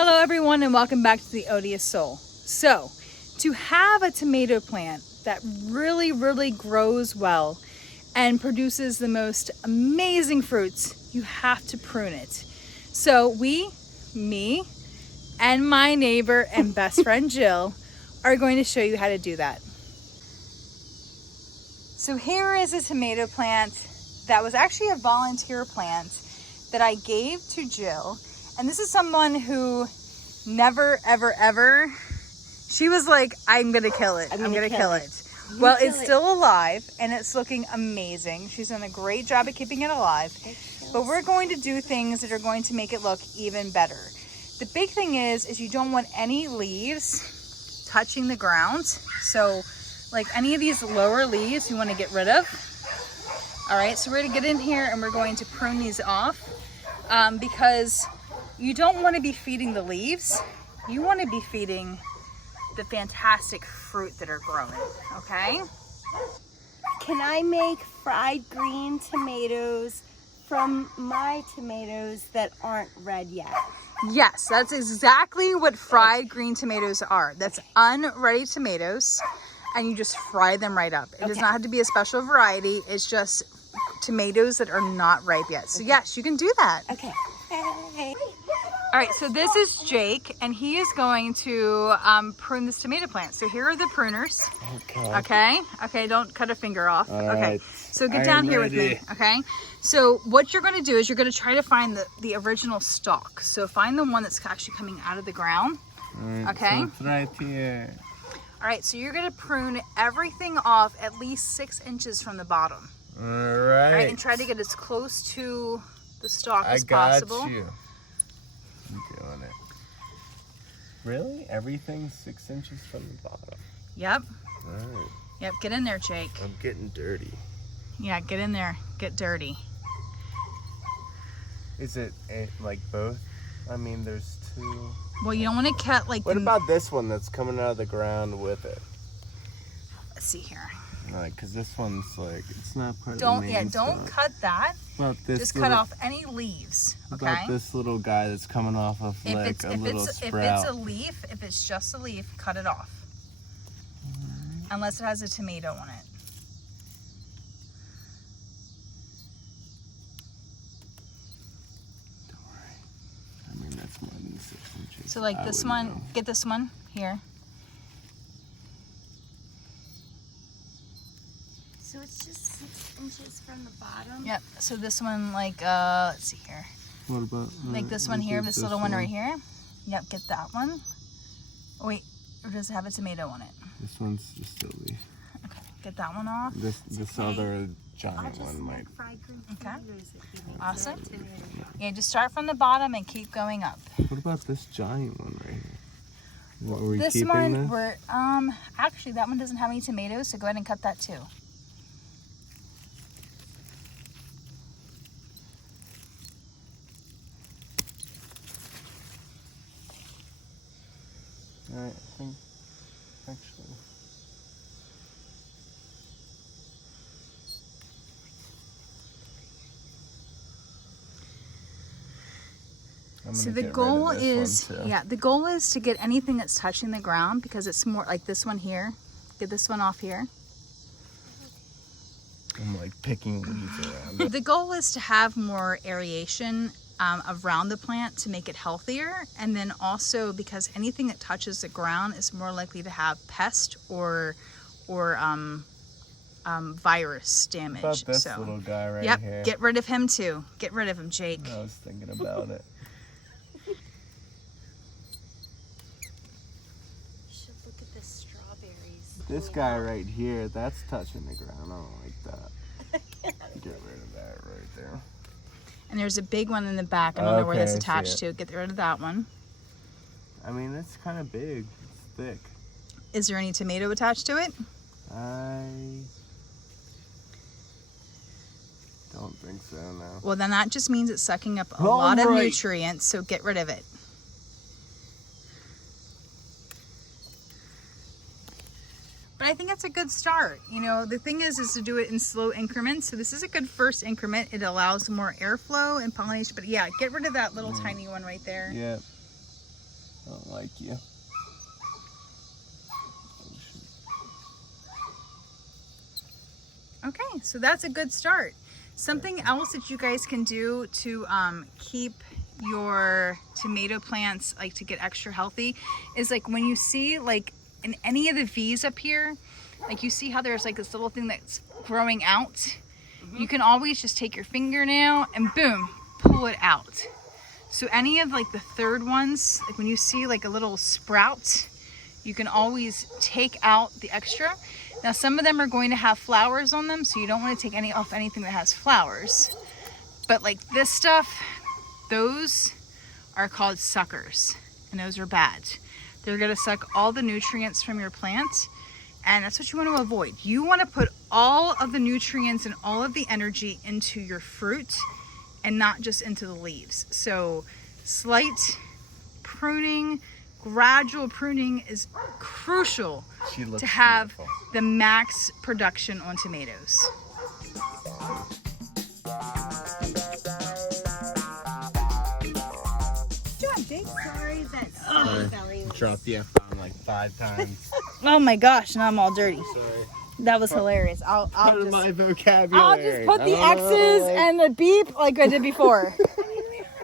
Hello everyone and welcome back to the Odious Soul. So, to have a tomato plant that really grows well and produces the most amazing fruits, you have to prune it. So me and my neighbor and best friend Jill are going to show you how to do that. So here is a tomato plant that was actually a volunteer plant that I gave to Jill. And this is someone who never, ever, she was like, I'm gonna kill it. I'm gonna kill it. Well, it's still alive and it's looking amazing. She's done a great job at keeping it alive. But we're going to do things that are going to make it look even better. The big thing is you don't want any leaves touching the ground. So like any of these lower leaves you want to get rid of. All right, so we're gonna get in here and we're going to prune these off because you don't want to be feeding the leaves. You want to be feeding the fantastic fruit that are growing, okay? Can I make fried green tomatoes from my tomatoes that aren't red yet? Yes, that's exactly what fried green tomatoes are. That's unready tomatoes, and you just fry them right up. It does not have to be a special variety. It's just tomatoes that are not ripe yet. So yes, you can do that. Okay. Hey. All right, so this is Jake, and he is going to prune this tomato plant. So here are the pruners. Okay, don't cut a finger off. All okay, right. so get down here with me, okay? So what you're gonna do is you're gonna try to find the original stalk. So find the one that's actually coming out of the ground, okay? So it's right here. All right, so you're gonna prune everything off at least 6 inches from the bottom. All right. All right, and try to get as close to the stalk as possible. I got you. I'm doing it. Really? Everything 6 inches from the bottom? Yep. All right. Yep, get in there, Jake. I'm getting dirty. Yeah, get in there. Get dirty. Is it like both? I mean, there's two. Well, you don't want to cut like... What about this one that's coming out of the ground with it? Let's see here. Like, because this one's like, it's not part of Don't, the main yeah, don't stalk. cut that. About this Just little, cut off any leaves, okay? About this little guy that's coming off of like a little sprout. If it's a leaf, if it's just a leaf, cut it off. Unless it has a tomato on it. Don't worry. I mean, that's more than 6 inches. So like this one, get this one here. So it's just 6 inches from the bottom? Yep, so this one like, let's see here. What about? Like this one here, this little one right here. Yep, get that one. Oh wait, or does it have a tomato on it? This one's just a leaf. Okay, get that one off. This other giant one might. Fried green Okay. tomatoes if you make Awesome. them. Yeah, just start from the bottom and keep going up. What about this giant one right here? What, are we This keeping one, this? we're, actually that one doesn't have any tomatoes, so go ahead and cut that too. Alright, I think actually. So the goal is, the goal is to get anything that's touching the ground because it's more like this one here. Get this one off here. I'm like picking leaves around. The goal is to have more aeration around the plant to make it healthier, and then also because anything that touches the ground is more likely to have pest or virus damage. What about this little guy right here? Yep, get rid of him too. Get rid of him, Jake. I was thinking about it. You should look at the strawberries. This guy right here, that's touching the ground. I don't like that. Get rid of that right there. And there's a big one in the back. I don't know where that's Okay, I see attached it. to. Get rid of that one. I mean, it's kind of big. It's thick. Is there any tomato attached to it? I don't think so, no. Well, then that just means it's sucking up a All lot of right. nutrients, so get rid of it. But I think it's a good start. You know, the thing is to do it in slow increments. So this is a good first increment. It allows more airflow and pollination. But yeah, get rid of that little tiny one right there. Yeah. I don't like you. Okay, so that's a good start. Something else that you guys can do to keep your tomato plants, like to get extra healthy, is like when you see like in any of the V's up here, like you see how there's like this little thing that's growing out. You can always just take your fingernail and boom, pull it out. So any of like the third ones, like when you see like a little sprout, you can always take out the extra. Now some of them are going to have flowers on them, so you don't want to take any off anything that has flowers. But like this stuff, those are called suckers, and those are bad. They're gonna suck all the nutrients from your plant, and that's what you want to avoid. You want to put all of the nutrients and all of the energy into your fruit and not just into the leaves. So slight pruning, gradual pruning is crucial to have the max production on tomatoes. Sorry that belly was... Dropped the F-bomb like 5 times. Oh my gosh, now I'm all dirty. Sorry. That was hilarious. I'll Part of just, my vocabulary. I'll just put the X's and the beep like I did before.